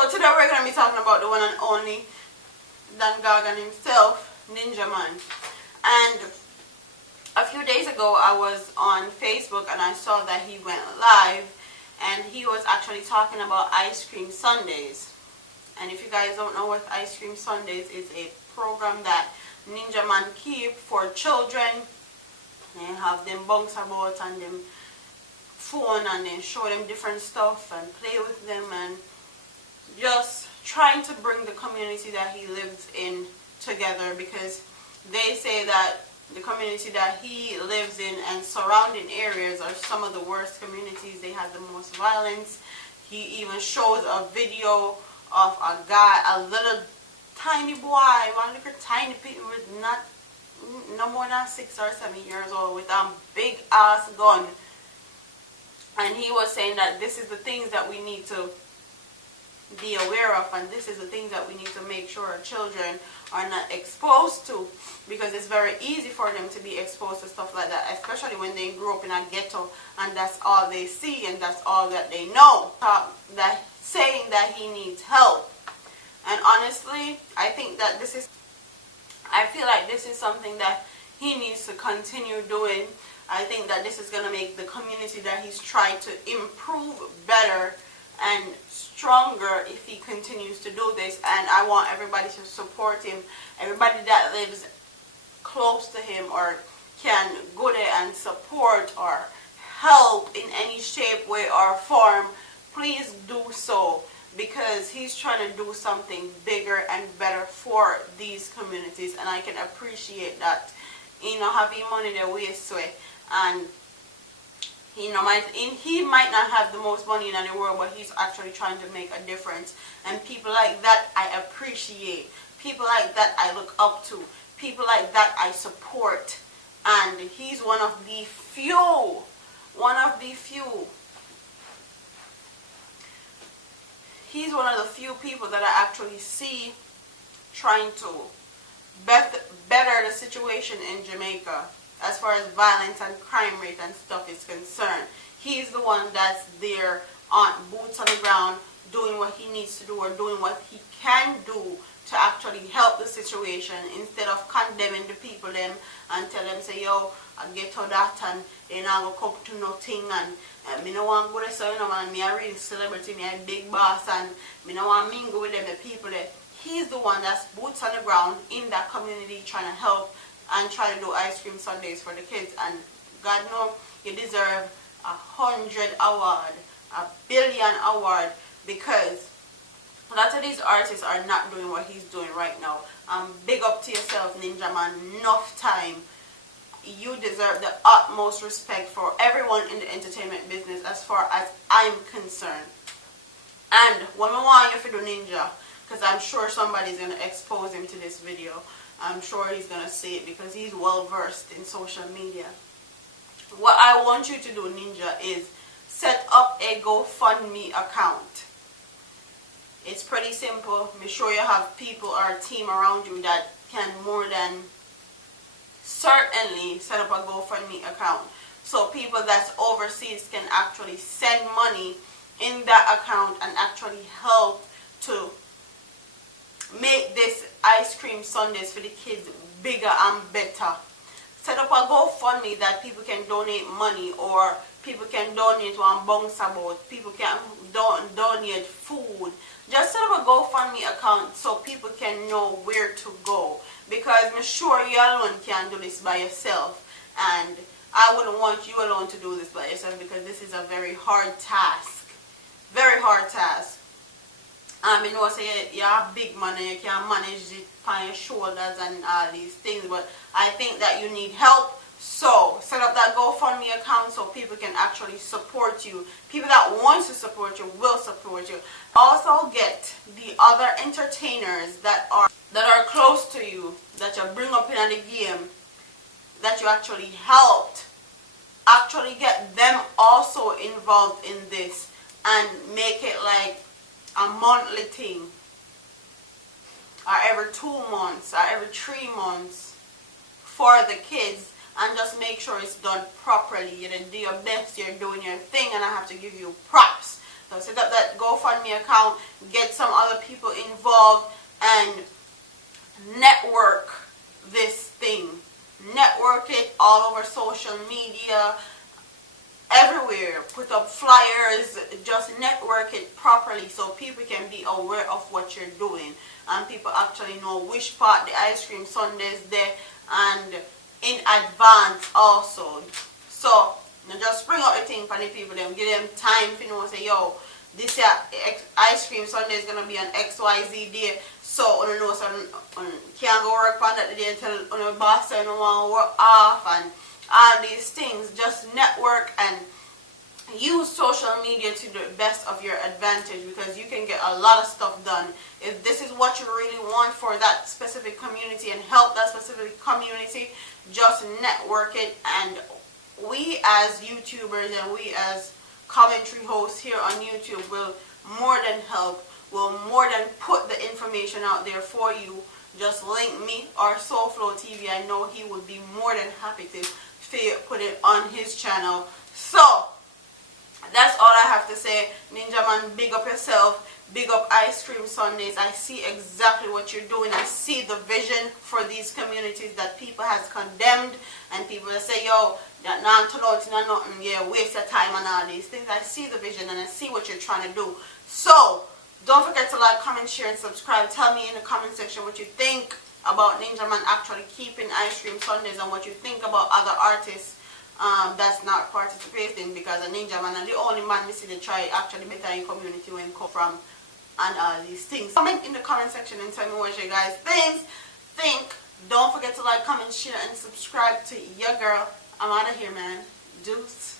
So today we're going to be talking about the one and only Dan Gargan himself, Ninja Man. And a few days ago I was on Facebook and I saw that he went live and he was actually talking about Ice Cream Sundays. And if you guys don't know what Ice Cream Sundays is, a program that Ninja Man keep for children. They have them bounce about and them phone and then show them different stuff and play with them and just trying to bring the community that he lives in together, because they say that the community that he lives in and surrounding areas are some of the worst communities. They have the most violence. He even shows a video of a guy, a little tiny boy, one little tiny people with no more than 6 or 7 years old with a big ass gun. And he was saying that this is the things that we need to be aware of, and this is the things that we need to make sure our children are not exposed to, because it's very easy for them to be exposed to stuff like that, especially when they grew up in a ghetto and that's all they see and that's all that they know. That saying that he needs help, and honestly I think that I feel like this is something that he needs to continue doing. I think that this is going to make the community that he's trying to improve better and stronger if he continues to do this. And I want everybody to support him. Everybody that lives close to him or can go there and support or help in any shape, way or form, please do so, because he's trying to do something bigger and better for these communities, and I can appreciate that. Having money the waste way, and he might not have the most money in the world, but he's actually trying to make a difference. And people like that I appreciate. People like that I look up to. People like that I support. And he's one of the few. He's one of the few people that I actually see trying to better the situation in Jamaica as far as violence and crime rate and stuff is concerned. He's the one that's there on boots on the ground doing what he needs to do or doing what he can do to actually help the situation, instead of condemning the people them and tell them say, yo, I get to that and they not go come to nothing, and me no want to go there, so man, me a real celebrity, me a big boss, and me no want to mingle with them, the people there. He's the one that's boots on the ground in that community trying to help and try to do Ice Cream Sundays for the kids. And God knows you deserve 100 award, 1 billion award, because a lot of these artists are not doing what he's doing right now. Big up to yourself, Ninja Man. Enough time. You deserve the utmost respect for everyone in the entertainment business as far as I'm concerned. And what I want you to do, Ninja, because I'm sure somebody's going to expose him to this video. I'm sure he's going to see it because he's well versed in social media. What I want you to do, Ninja, is set up a GoFundMe account. It's pretty simple. Make sure you have people or a team around you that can more than certainly set up a GoFundMe account. So people that's overseas can actually send money in that account and actually help to make this Ice Cream Sundays for the kids bigger and better. Set up a GoFundMe that people can donate money, or people can donate one bounce about, people can donate food. Just set up a GoFundMe account so people can know where to go, because I'm sure you alone can't do this by yourself, and I wouldn't want you alone to do this by yourself, because this is a very hard task. Very hard task. You know, say you have big money, you can manage it on your shoulders and all these things, but I think that you need help. So set up that GoFundMe account so people can actually support you. People that want to support you will support you. Also get the other entertainers that are close to you, that you bring up in the game, that you actually helped. Actually get them also involved in this and make it like a monthly thing, or every 2 months, or every 3 months for the kids, and just make sure it's done properly. You do your best, you're doing your thing, and I have to give you props So set up that GoFundMe account, get some other people involved, and network this thing. Network it all over social media, everywhere. Put up flyers, just network it properly so people can be aware of what you're doing, and people actually know which part the ice cream sundae is there, and in advance also. So now just bring out the thing for the people, then give them time to know, say, yo, this ice cream sundae is gonna be on XYZ day. So you know, so can't go work on that day until your boss say you want to work off, and all these things. Just network and use social media to the best of your advantage, because you can get a lot of stuff done. If this is what you really want for that specific community and help that specific community, just network it. And we as YouTubers and we as commentary hosts here on YouTube will more than help, will more than put the information out there for you. Just link me or SoulFlow TV. I know he would be more than happy to put it on his channel. So that's all I have to say. Ninja Man, big up yourself. Big up Ice Cream Sundays. I see exactly what you're doing. I see the vision for these communities that people has condemned, and people that say, yo, that not nothing, yeah, waste your time and all these things. I see the vision and I see what you're trying to do. So don't forget to like, comment, share, and subscribe. Tell me in the comment section what you think about Ninja Man actually keeping Ice Cream Sundays, and what you think about other artists that's not participating, because a Ninja Man and the only man we see to try actually better in community when come from, and all these things. Comment in the comment section and tell me what you guys think. Don't forget to like, comment, share, and subscribe to your girl. I'm out of here, man. Deuce.